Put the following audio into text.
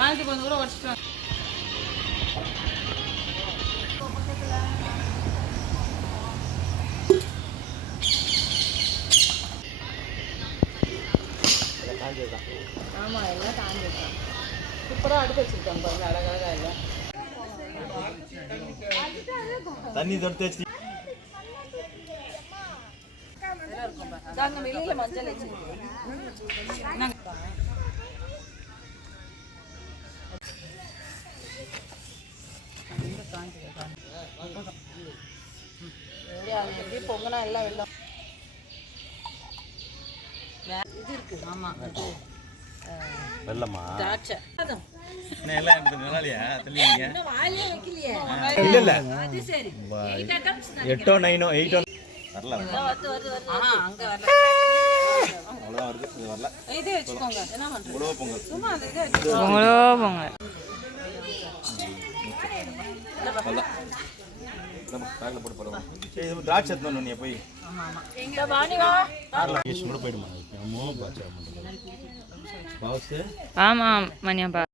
காஞ்சி போது கூட உடச்சிட்டு ஆமாம் எல்லாம் காஞ்சிருக்கான். சூப்பராக அடுத்து வச்சுருக்காங்க பாருங்க, அழகாக இல்லை தண்ணி தொடுத்து வச்சு வெளியில் மஞ்சள் வச்சுருக்கோம். எப்படி பொங்கனா எல்லாம் வெள்ளம் இது இருக்கு. ஆமாம் இது வெள்ளமா திராட்சை எல்லாம் எனக்கு நல்லாலையா தெரியலையா? இன்னும் வாயிலே வைக்கலையே. இல்ல இல்ல அது சரி 8 9 8 வரல. அங்கே வரல. அவ்வளோதான் வருது. இது வரல. இதே வச்சுக்கோங்க. என்ன பண்ணுறது? உழவு பொங்கல். சும்மா அந்த இதே வச்சுக்கோங்க. போட்டு போடுவோம். திராட்சை எடுத்து போய் ஆமாம் மணியப்பா.